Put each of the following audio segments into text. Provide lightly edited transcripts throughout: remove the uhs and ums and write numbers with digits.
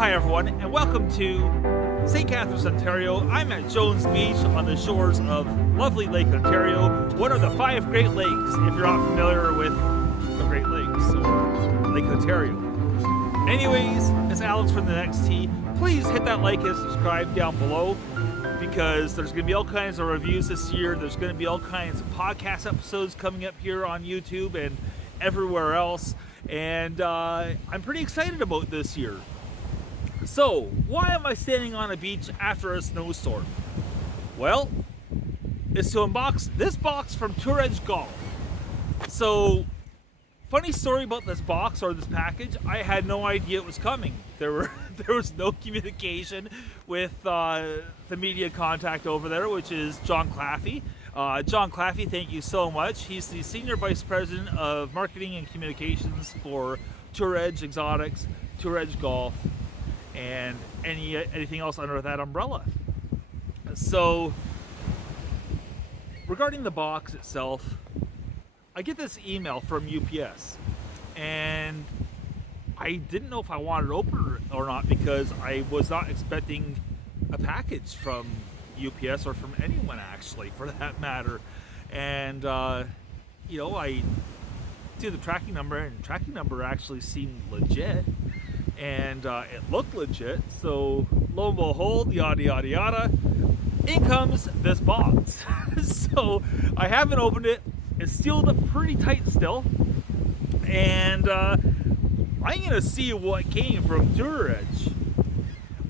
hi everyone, and welcome to St. Catharines, Ontario. I'm at Jones Beach on the shores of lovely Lake Ontario, one of the 5 Great Lakes, if you're not familiar with the Great Lakes or Lake Ontario. Anyways, it's Alex from the Next Tee. Please hit that like and subscribe down below because there's going to be all kinds of reviews this year. There's going to be all kinds of podcast episodes coming up here on YouTube and everywhere else. And I'm pretty excited about this year. So, why am I standing on a beach after a snowstorm? Well, it's to unbox this box from Tour Edge Golf. So, funny story about this box or this package, I had no idea it was coming. There was no communication with the media contact over there, which is John Claffey. John Claffey, thank you so much. He's the Senior Vice President of Marketing and Communications for Tour Edge Exotics, Tour Edge Golf, and anything else under that umbrella. So, regarding the box itself, I get this email from UPS, and I didn't know if I wanted to open it or not because I was not expecting a package from UPS or from anyone actually, for that matter. And I do the tracking number, and the tracking number actually seemed legit, and it looked legit. So lo and behold, yada yada yada, in comes this box. So I haven't opened it. It's sealed up pretty tight still, and I'm gonna see what came from Tour Edge.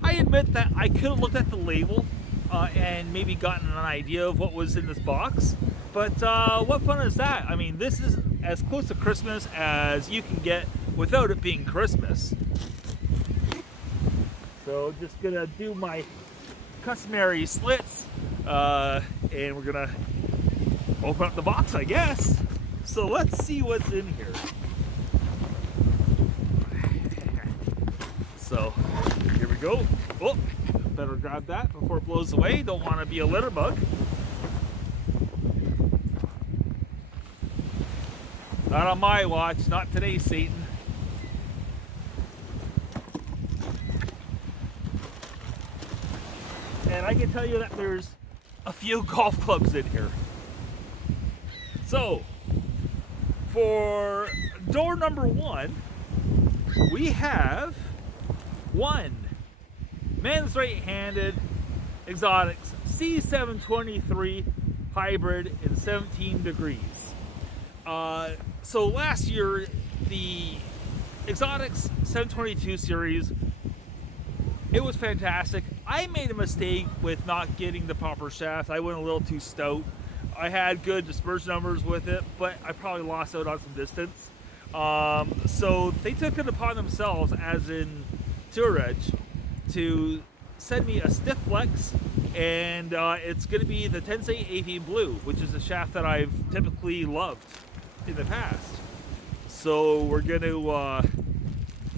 I admit that I could have looked at the label and maybe gotten an idea of what was in this box, but what fun is that? I mean, this is as close to Christmas as you can get without it being Christmas. So just gonna do my customary slits, and we're gonna open up the box, I guess. So let's see what's in here. So here we go. Oh, better grab that before it blows away. Don't want to be a litter bug. Not on my watch. Not today, Satan. And I can tell you that there's a few golf clubs in here. So, for door number 1, we have one men's right-handed Exotics C723 hybrid in 17 degrees. So last year, the Exotics 722 series, it was fantastic. I made a mistake with not getting the proper shaft. I went a little too stout. I had good dispersion numbers with it, but I probably lost out on some distance. So they took it upon themselves, as in Tour Edge, to send me a stiff flex, and it's going to be the Tensei AV Blue, which is a shaft that I've typically loved in the past. So we're going to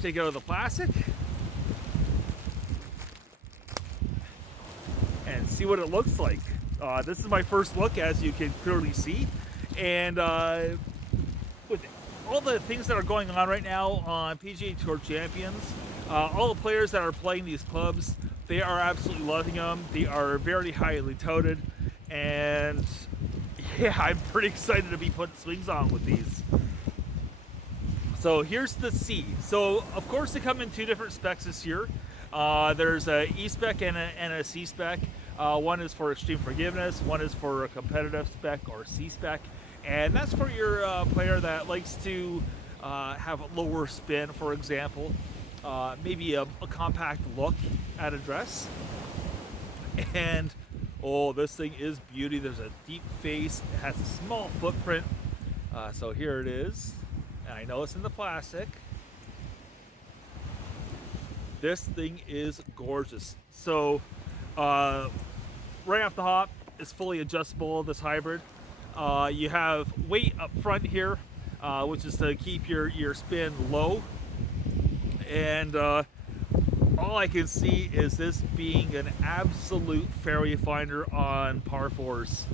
take it out of the plastic and see what it looks like. This is my first look, as you can clearly see, and with all the things that are going on right now on PGA Tour Champions, all the players that are playing these clubs, they are absolutely loving them. They are very highly touted, and yeah, I'm pretty excited to be putting swings on with these. So here's the C. So of course they come in 2 different specs this year. There's a E spec and a C spec. One is for extreme forgiveness, one is for a competitive spec or C spec, and that's for your player that likes to have a lower spin, for example, maybe a compact look at a dress. And oh, this thing is beauty. There's a deep face, it has a small footprint, so here it is, and I know it's in the plastic. This thing is gorgeous. So right off the hop, it's fully adjustable, this hybrid. You have weight up front here, which is to keep your spin low. And all I can see is this being an absolute fairway finder on par 4s.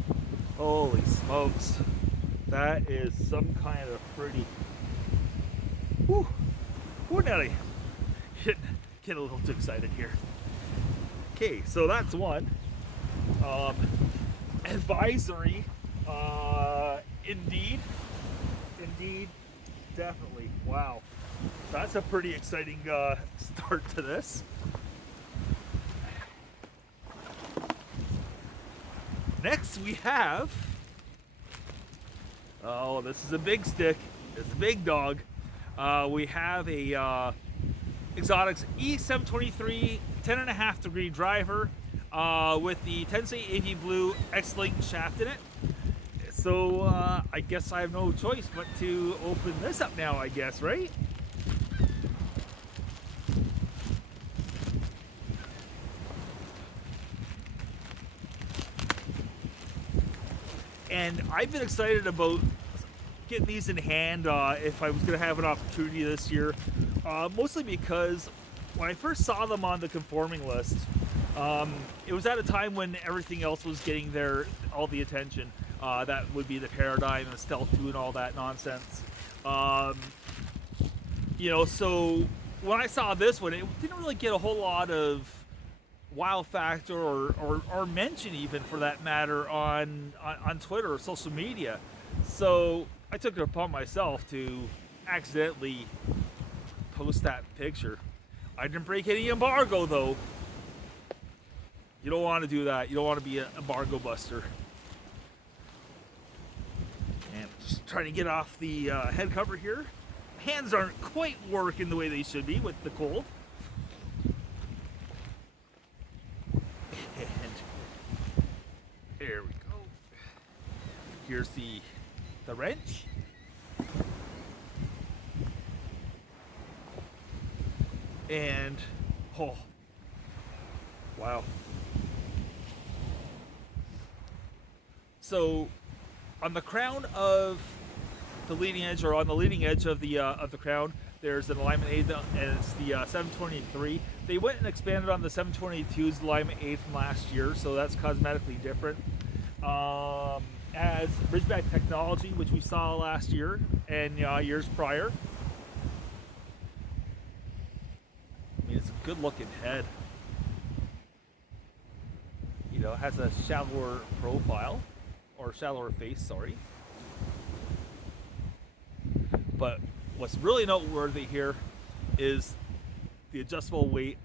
Holy smokes. That is some kind of pretty... Whew. Whew, Nelly. Can Getting a little too excited here. Okay, so that's one. Advisory. Indeed, definitely. Wow, that's a pretty exciting start to this. Next we have, oh, this is a big stick. It's a big dog. We have a Exotics E723 10.5 degree driver with the Tensei AV Blue X-Link shaft in it. So I guess I have no choice but to open this up now, I guess, right? And I've been excited about getting these in hand if I was going to have an opportunity this year, mostly because when I first saw them on the conforming list, it was at a time when everything else was getting all the attention. That would be the Paradigm and the Stealth 2 and all that nonsense. So when I saw this one, it didn't really get a whole lot of wow factor or mention, even for that matter, on Twitter or social media. So I took it upon myself to accidentally post that picture. I didn't break any embargo though. You don't want to do that. You don't want to be an embargo buster. And just trying to get off the head cover here. Hands aren't quite working the way they should be with the cold. And there we go. Here's the wrench. And oh, wow. So on the crown of the leading edge, or on the leading edge of the crown, there's an alignment aid, and it's the 723. They went and expanded on the 722's alignment aid from last year, so that's cosmetically different. As Ridgeback technology, which we saw last year and years prior. I mean, it's a good-looking head. You know, it has a shallower profile, or shallower face, sorry. But what's really noteworthy here is the adjustable weight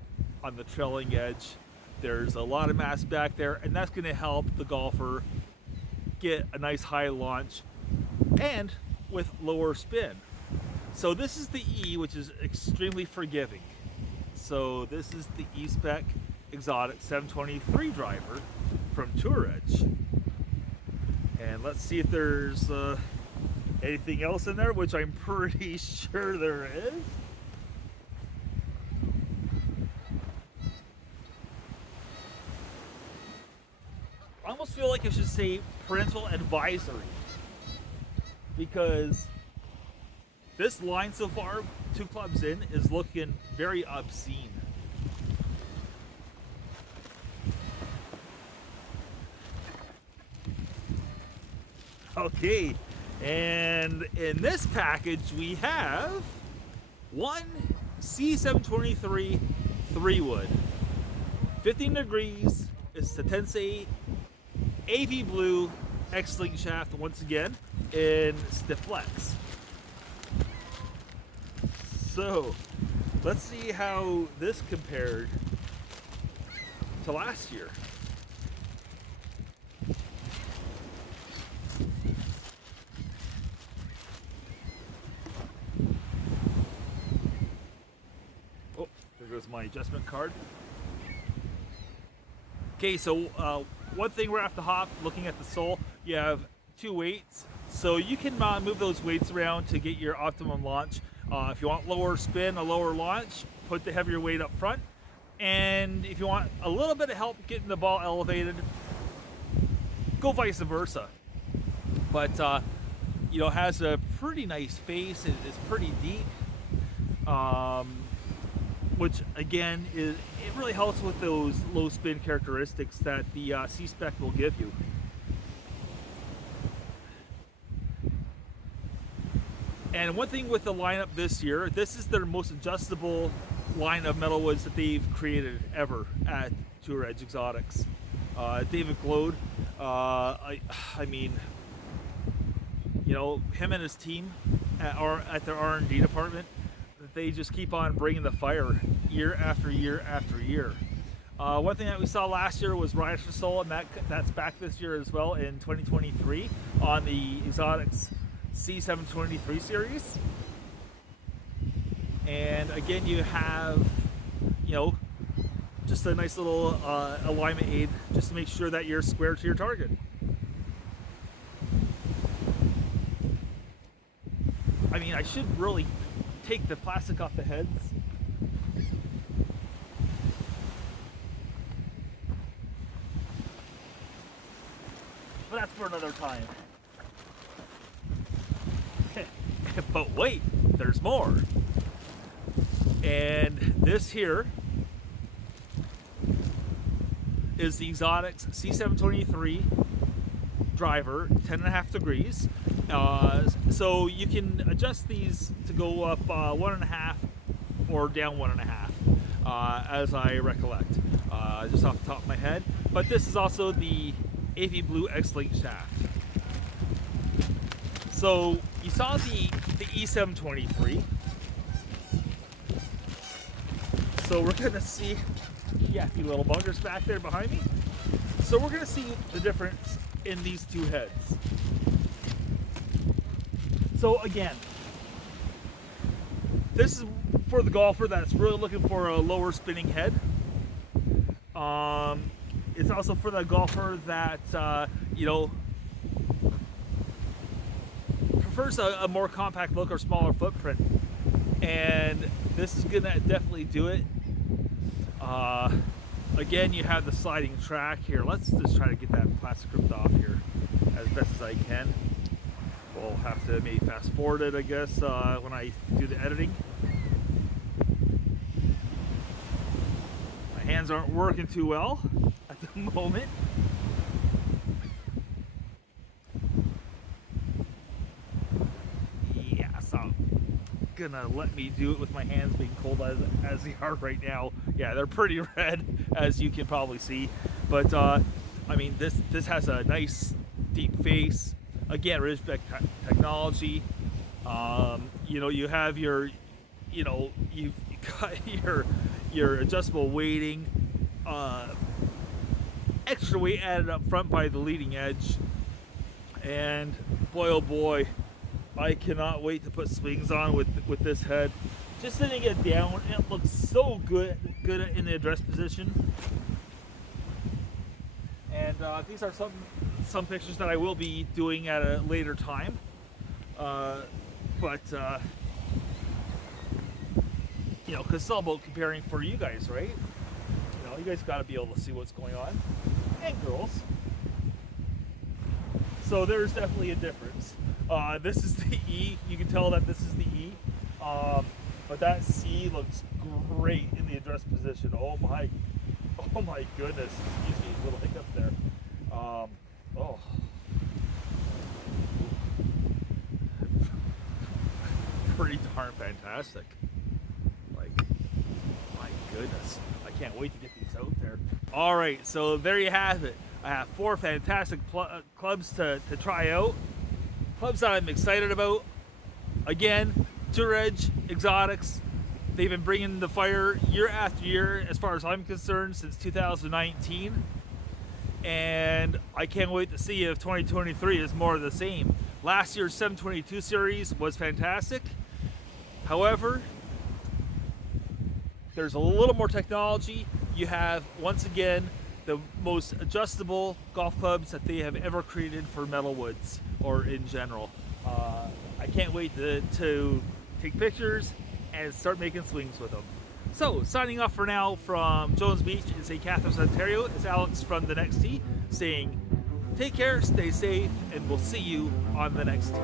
on the trailing edge. There's a lot of mass back there, and that's going to help the golfer get a nice high launch and with lower spin. So this is the E, which is extremely forgiving. So this is the E-Spec Exotic 723 driver from Tour Edge. And let's see if there's anything else in there, which I'm pretty sure there is. I almost feel like I should say parental advisory, because this line so far, 2 clubs in, is looking very obscene. Okay, and in this package we have one C723 3-wood, 15 degrees. It's the Tensei AV Blue X-Link shaft once again in stiff flex. So let's see how this compared to last year. Oh, there goes my adjustment card. Okay, so one thing right off the hop, looking at the sole, you have 2 weights. So you can move those weights around to get your optimum launch. If you want lower spin, a lower launch, put the heavier weight up front. And if you want a little bit of help getting the ball elevated, go vice versa. But, has a pretty nice face. It's pretty deep. Which, again, it really helps with those low spin characteristics that the C-Spec will give you. And one thing with the lineup this year, this is their most adjustable line of Metalwoods that they've created ever at Tour Edge Exotics. David Glode, I mean, you know, him and his team at their R&D department, they just keep on bringing the fire year after year after year. One thing that we saw last year was Ryan Soul, and that's back this year as well in 2023 on the Exotics C723 series. And again, you have, you know, just a nice little alignment aid just to make sure that you're square to your target. I mean, I should really take the plastic off the heads. But that's for another time. But wait, there's more. And this here is the Exotics C723 driver, 10.5 degrees. So you can adjust these to go up 1.5 or down 1.5, as I recollect, just off the top of my head. But this is also the AV Blue X-Link shaft. So you saw the E723. So we're gonna see, yeah, a few little buggers back there behind me. So we're gonna see the difference in these two heads. So again, this is for the golfer that's really looking for a lower spinning head. It's also for the golfer that, you know, prefers a more compact look or smaller footprint. And this is gonna definitely do it. Again, you have the sliding track here. Let's just try to get that plastic ripped off here as best as I can. We'll have to maybe fast forward it, I guess, when I do the editing. My hands aren't working too well at the moment. Yeah, so gonna let me do it with my hands being cold as they are right now. Yeah, they're pretty red, as you can probably see. But I mean, this has a nice deep face. Again, Ridgeback technology. You know, you have your, you know, you got your adjustable weighting. Extra weight added up front by the leading edge. And boy, oh boy, I cannot wait to put swings on with this head. Just sitting it down, it looks so good in the address position. And these are some pictures that I will be doing at a later time. But you know, because it's all about comparing for you guys, right? You know, you guys got to be able to see what's going on, and girls. So there's definitely a difference. This is the E. You can tell that this is the E. But that C looks great in the address position. Oh my goodness. Excuse me, a little hiccup there. Oh. Pretty darn fantastic. Like, my goodness. I can't wait to get these out there. All right, so there you have it. I have 4 fantastic clubs to try out. Clubs that I'm excited about. Again, Tour Edge Exotics. They've been bringing the fire year after year, as far as I'm concerned, since 2019. And I can't wait to see if 2023 is more of the same. Last year's 722 series was fantastic. However, there's a little more technology. You have, once again, the most adjustable golf clubs that they have ever created for Metalwoods, or in general. I can't wait to take pictures and start making swings with them. So, signing off for now from Jones Beach in St. Catharines, Ontario, is Alex from The Next Tee, saying take care, stay safe, and we'll see you on the next tee.